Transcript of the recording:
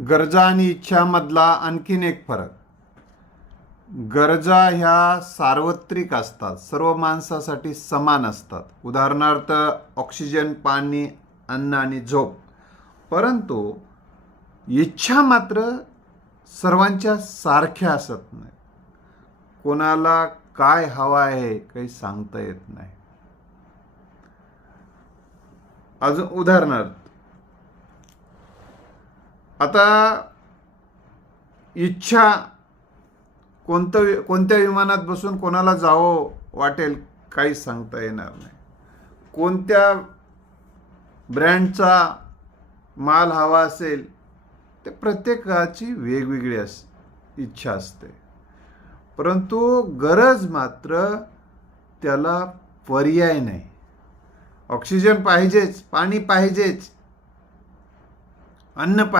गरजा आणि इच्छामधला आणखीन एक फरक. गरजा ह्या सार्वत्रिक असतात, सर्व माणसासाठी समान असतात. उदाहरणार्थ ऑक्सिजन, पाणी, अन्न आणि झोप. परंतु इच्छा मात्र सर्वांच्या सारख्या असत नाही. कोणाला काय हवं आहे काही सांगता येत नाही. अजून उदाहरणार्थ, आता इच्छा कोणत्या विमानात बसून कोणाला जावं वाटेल काही सांगता येणार नाही. कोणत्या ब्रँडचा माल हवा असेल ते प्रत्येकाची वेगवेगळी इच्छा असते. परंतु गरज मात्र त्याला पर्याय नाही. ऑक्सिजन पाहिजेच, पाणी पाहिजेच, अन्न